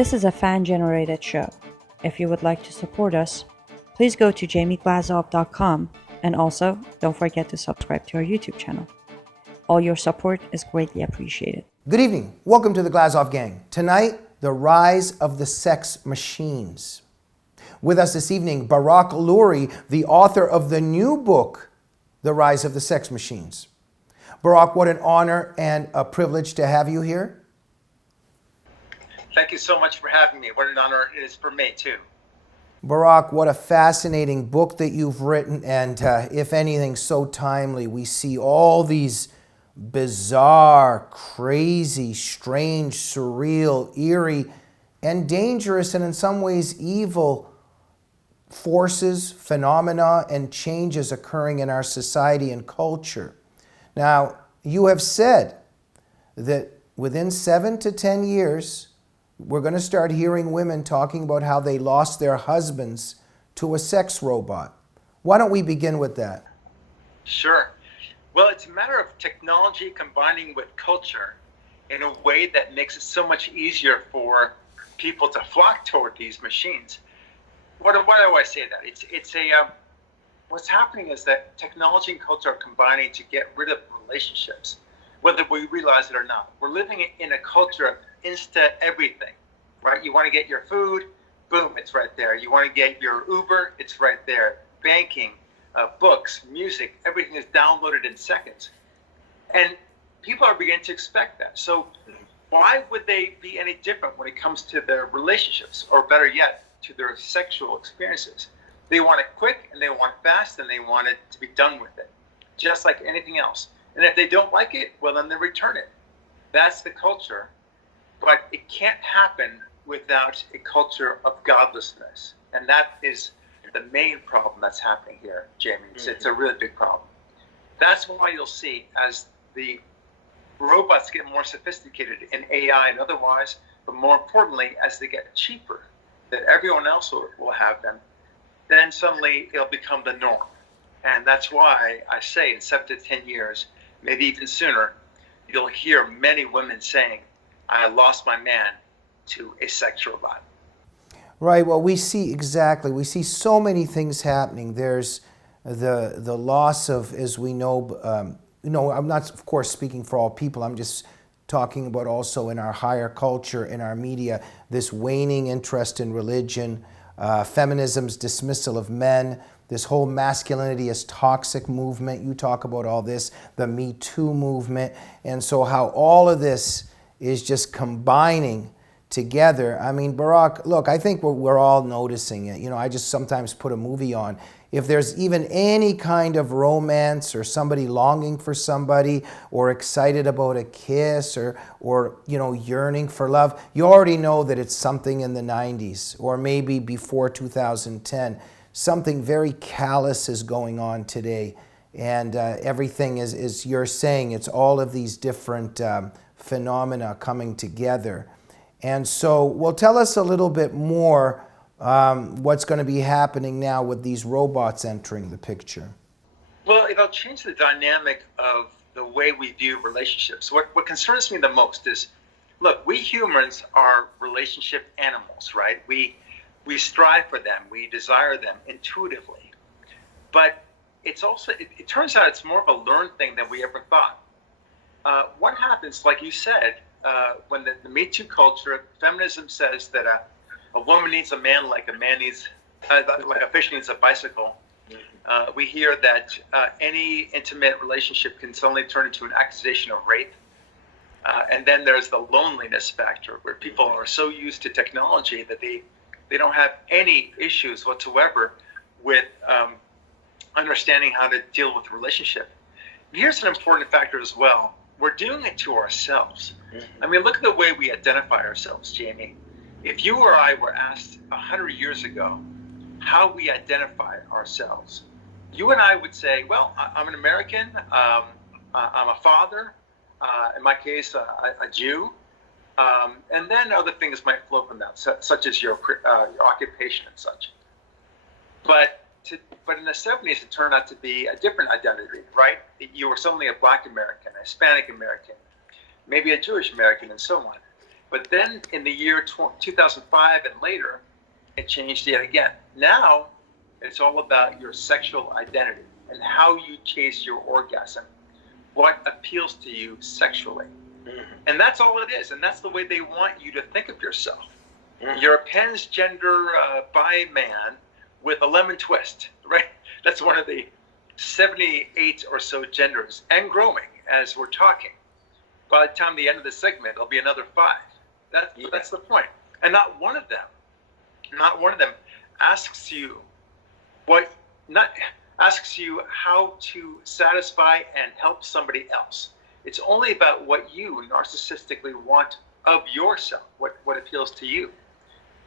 This is a fan-generated show. If you would like to support us, please go to jamieglazov.com and also don't forget to subscribe to our YouTube channel. All your support is greatly appreciated. Good evening. Welcome to the Glazov Gang. Tonight, the rise of the sex machines. With us this evening, Barak Lurie, the author of the new book, The Rise of the Sex Machines. Barak, what an honor and a privilege to have you here. Thank you so much for having me. What an honor it is for me, too. Barak, what a fascinating book that you've written, and if anything, so timely. We see all these bizarre, crazy, strange, surreal, eerie, and dangerous, and in some ways evil forces, phenomena, and changes occurring in our society and culture. Now, you have said that within 7 to 10 years, we're going to start hearing women talking about how they lost their husbands to a sex robot. Why don't we begin with that? Sure. Well, it's a matter of technology combining with culture in a way that makes it so much easier for people to flock toward these machines. Why do I say that? What's happening is that technology and culture are combining to get rid of relationships, whether we realize it or not. We're living in a culture of instant everything, right? You want to get your food, boom, it's right there. You want to get your Uber, it's right there. Banking, books, music, everything is downloaded in seconds. And people are beginning to expect that. So why would they be any different when it comes to their relationships, or better yet, to their sexual experiences? They want it quick, and they want it fast, and they want it to be done with it, just like anything else. And if they don't like it, well, then they return it. That's the culture. But it can't happen without a culture of godlessness. And that is the main problem that's happening here, Jamie. It's a really big problem. That's why you'll see, as the robots get more sophisticated in AI and otherwise, but more importantly, as they get cheaper, that everyone else will have them, then suddenly it'll become the norm. And that's why I say in 7 to 10 years, maybe even sooner, you'll hear many women saying, I lost my man to a sex robot. Right. Well, we see so many things happening. There's the loss of, as we know, I'm not, of course, speaking for all people. I'm just talking about also in our higher culture, in our media, this waning interest in religion, feminism's dismissal of men, this whole masculinity as toxic movement. You talk about all this, the Me Too movement, and so how all of this is just combining together. I mean, Barak, look, I think we're all noticing it. I just sometimes put a movie on. If there's even any kind of romance or somebody longing for somebody or excited about a kiss or yearning for love, you already know that it's something in the 90s or maybe before 2010. Something very callous is going on today. And everything is, as you're saying, it's all of these different phenomena coming together. And so, well, tell us a little bit more what's going to be happening now with these robots entering the picture. Well, it'll change the dynamic of the way we view relationships. What concerns me the most is, look, we humans are relationship animals, right? We strive for them, we desire them intuitively. But it's also, it turns out it's more of a learned thing than we ever thought. What happens, like you said, when the Me Too culture, feminism says that a woman needs a man like a man needs, like a fish needs a bicycle. We hear that any intimate relationship can suddenly turn into an accusation of rape. And then there's the loneliness factor, where people are so used to technology that they don't have any issues whatsoever with understanding how to deal with the relationship. Here's an important factor as well. We're doing it to ourselves. I mean, look at the way we identify ourselves, Jamie. If you or I were asked 100 years ago how we identify ourselves, you and I would say, well, I'm an American, I'm a father, in my case, a Jew, and then other things might flow from that, such as your occupation and such. But in the 70s, it turned out to be a different identity, right? You were suddenly a Black American, a Hispanic American, maybe a Jewish American, and so on. But then in the year 2005 and later, it changed yet again. Now it's all about your sexual identity and how you chase your orgasm, what appeals to you sexually. And that's all it is. And that's the way they want you to think of yourself. You're a transgender bi man with a lemon twist, right? That's one of the 78 or so genders and growing as we're talking. By the time the end of the segment, it'll be another 5. That's the point. And not one of them asks you how to satisfy and help somebody else. It's only about what you narcissistically want of yourself, what appeals to you.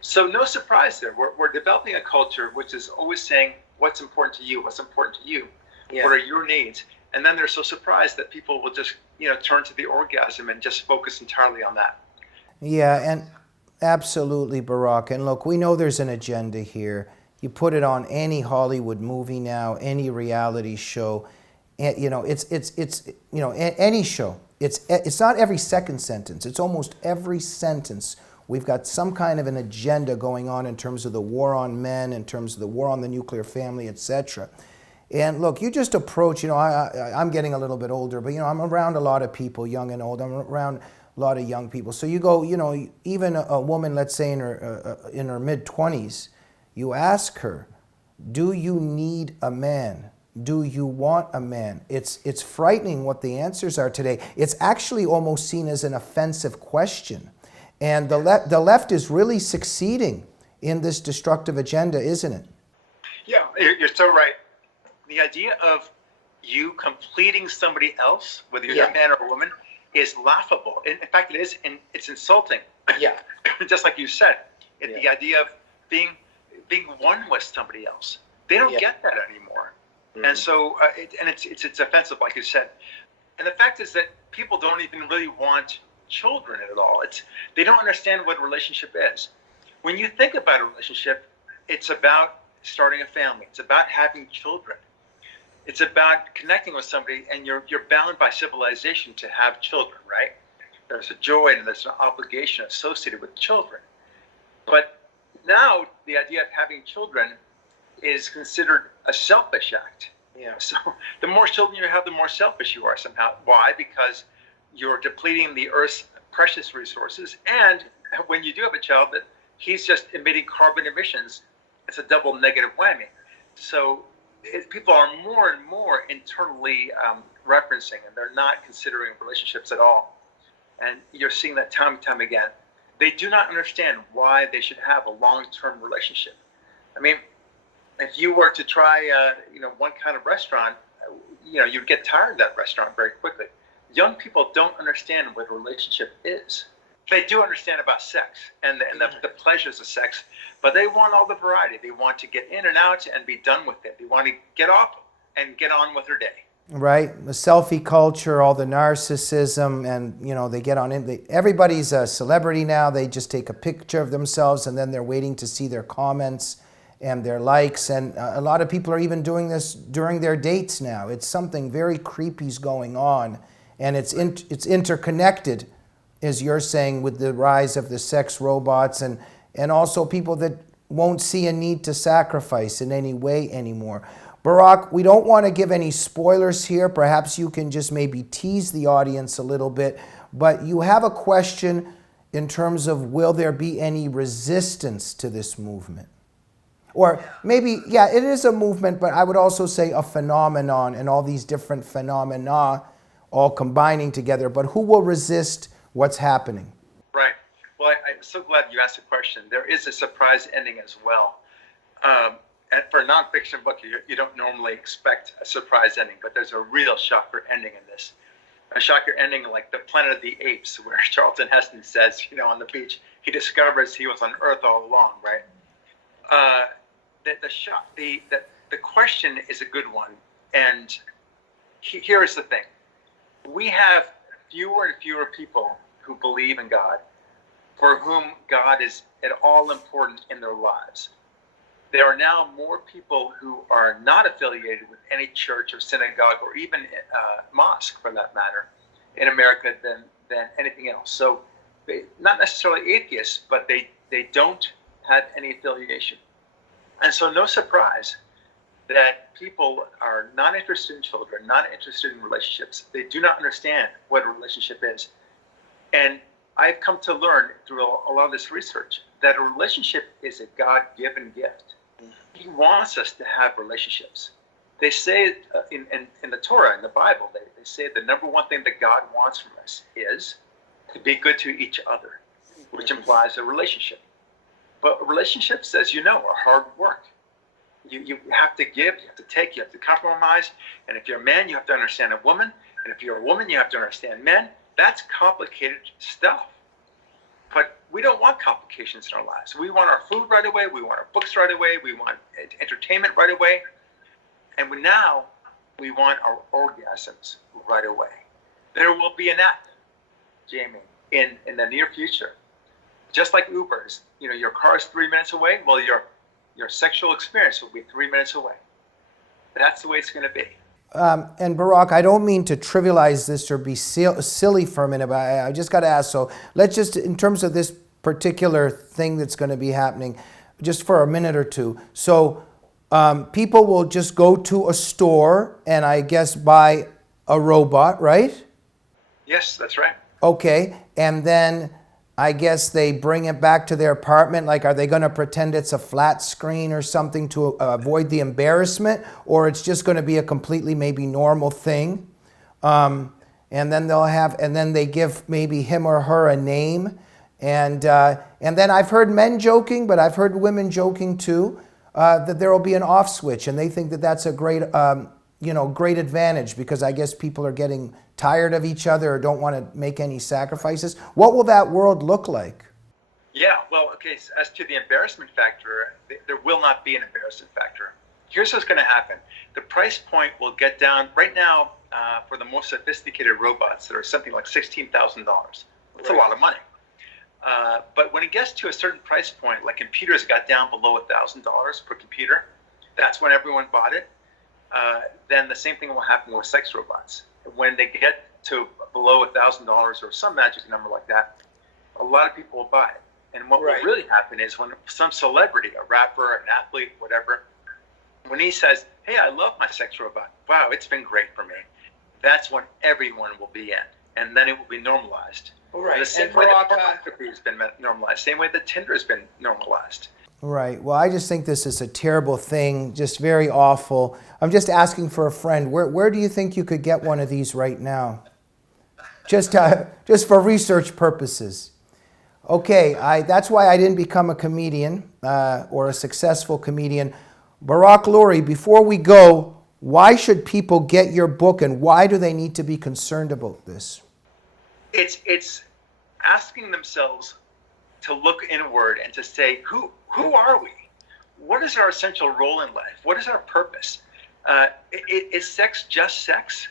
So no surprise there. We're developing a culture which is always saying what's important to you, what are your needs, and then they're so surprised that people will just turn to the orgasm and just focus entirely on that. Yeah, and absolutely, Barak. And look, we know there's an agenda here. You put it on any Hollywood movie now, any reality show, any show. It's not every second sentence. It's almost every sentence. We've got some kind of an agenda going on in terms of the war on men, in terms of the war on the nuclear family, etc. And look, you just approach, I'm getting a little bit older, but I'm around a lot of people, young and old. I'm around a lot of young people. So you go, even a woman, let's say in her mid-20s, you ask her, do you need a man? Do you want a man? It's frightening what the answers are today. It's actually almost seen as an offensive question. And the left is really succeeding in this destructive agenda, isn't it? Yeah, you're so right. The idea of you completing somebody else, whether you're a man or a woman, is laughable. In fact, it is. It's insulting. Yeah. Just like you said, the idea of being one with somebody else. They don't get that anymore. And so, it's offensive, like you said. And the fact is that people don't even really want children at all. They don't understand what a relationship is. When you think about a relationship, it's about starting a family. It's about having children. It's about connecting with somebody, and you're bound by civilization to have children, right? There's a joy and there's an obligation associated with children. But now the idea of having children is considered a selfish act. Yeah. So the more children you have, the more selfish you are somehow. Why? Because you're depleting the Earth's precious resources, and when you do have a child, that he's just emitting carbon emissions, it's a double negative whammy. So people are more and more internally referencing, and they're not considering relationships at all. And you're seeing that time and time again. They do not understand why they should have a long-term relationship. I mean, if you were to try, one kind of restaurant, you'd get tired of that restaurant very quickly. Young people don't understand what a relationship is. They do understand about sex and the pleasures of sex, but they want all the variety. They want to get in and out and be done with it. They want to get off and get on with their day. Right, the selfie culture, all the narcissism, and they get on in. Everybody's a celebrity now. They just take a picture of themselves, and then they're waiting to see their comments and their likes. And a lot of people are even doing this during their dates now. It's something very creepy's going on, and it's interconnected, as you're saying, with the rise of the sex robots and also people that won't see a need to sacrifice in any way anymore. Barak, we don't want to give any spoilers here. Perhaps you can just maybe tease the audience a little bit, but you have a question in terms of, will there be any resistance to this movement? Or maybe, it is a movement, but I would also say a phenomenon, and all these different phenomena all combining together. But who will resist what's happening? Right. Well, I'm so glad you asked the question. There is a surprise ending as well. And for a nonfiction book, you don't normally expect a surprise ending, but there's a real shocker ending in this. A shocker ending like the Planet of the Apes, where Charlton Heston says, on the beach, he discovers he was on Earth all along, right? The question is a good one, and here is the thing: we have fewer and fewer people who believe in God, for whom God is at all important in their lives. There are now more people who are not affiliated with any church or synagogue or even mosque, for that matter, in America than anything else. So not necessarily atheists, but they don't have any affiliation. And so no surprise that people are not interested in children, not interested in relationships. They do not understand what a relationship is. And I've come to learn through a lot of this research that a relationship is a God-given gift. He wants us to have relationships. They say in the Torah, in the Bible, they say the number one thing that God wants from us is to be good to each other, which implies a relationship. But relationships, as you know, are hard work. You have to give, you have to take, you have to compromise. And if you're a man, you have to understand a woman. And if you're a woman, you have to understand men. That's complicated stuff. But we don't want complications in our lives. We want our food right away. We want our books right away. We want entertainment right away. And now we want our orgasms right away. There will be an app, Jamie, in the near future. Just like Uber's, your car is 3 minutes away. Well, your sexual experience will be 3 minutes away. That's the way it's going to be. And Barak, I don't mean to trivialize this or be silly for a minute, but I just got to ask. So let's just, in terms of this particular thing that's going to be happening, just for a minute or two. So people will just go to a store and I guess buy a robot, right? Yes, that's right. Okay, and then I guess they bring it back to their apartment. Like, are they going to pretend it's a flat screen or something to avoid the embarrassment? Or it's just going to be a completely maybe normal thing? And then then they give maybe him or her a name. And then I've heard men joking, but I've heard women joking too, that there will be an off switch. And they think that that's a great, great advantage because I guess people are getting tired of each other or don't want to make any sacrifices. What will that world look like? Yeah, well, okay, so as to the embarrassment factor, there will not be an embarrassment factor. Here's what's going to happen. The price point will get down right now for the most sophisticated robots that are something like $16,000. That's a lot of money. But when it gets to a certain price point, like computers got down below $1,000 per computer, that's when everyone bought it. Then the same thing will happen with sex robots. When they get to below $1,000 or some magic number like that, a lot of people will buy it. And what will really happen is when some celebrity, a rapper, an athlete, whatever, when he says, "Hey, I love my sex robot. Wow, it's been great for me," that's when everyone will be in, and then it will be normalized. Right. The same way that pornography has been normalized, same way that Tinder has been normalized. Right. Well, I just think this is a terrible thing, just very awful. I'm just asking for a friend. Where do you think you could get one of these right now? Just for research purposes. Okay, that's why I didn't become a comedian or a successful comedian. Barak Lurie, before we go, why should people get your book and why do they need to be concerned about this? It's asking themselves to look inward and to say, who are we? What is our essential role in life? What is our purpose? Is sex just sex?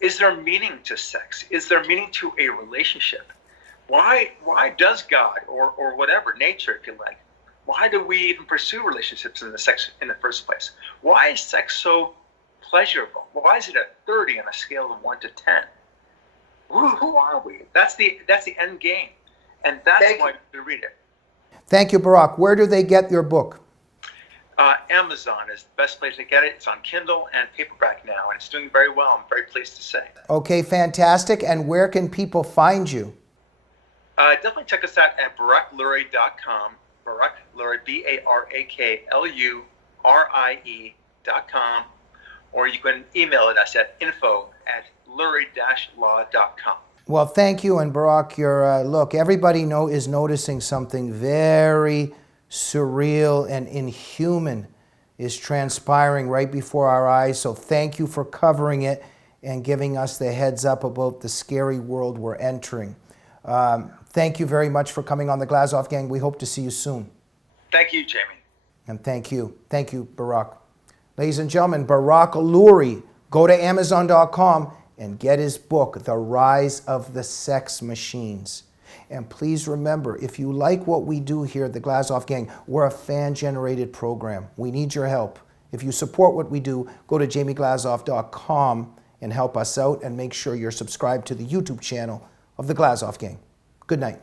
Is there meaning to sex? Is there meaning to a relationship? Why does God or whatever, nature if you like, why do we even pursue relationships in the first place? Why is sex so pleasurable? Why is it a 30 on a scale of 1 to 10? Who are we? That's the end game. And that's why you read it. Thank you, Barak. Where do they get your book? Amazon is the best place to get it. It's on Kindle and paperback now, and it's doing very well. I'm very pleased to say. Okay, fantastic. And where can people find you? Definitely check us out at baraklurie.com. Barak Lurie, BARAKLURIE.com. Or you can email us at info@lurie-law.com. Well, thank you. And Barak, look, everybody is noticing something very surreal and inhuman is transpiring right before our eyes. So thank you for covering it and giving us the heads up about the scary world we're entering. Thank you very much for coming on the Glazov Gang. We hope to see you soon. Thank you, Jamie. And thank you. Thank you, Barak. Ladies and gentlemen, Barak Lurie. Go to Amazon.com and get his book, The Rise of the Sex Machines. And please remember, if you like what we do here at the Glazov Gang, we're a fan-generated program. We need your help. If you support what we do, go to JamieGlazov.com and help us out and make sure you're subscribed to the YouTube channel of the Glazov Gang. Good night.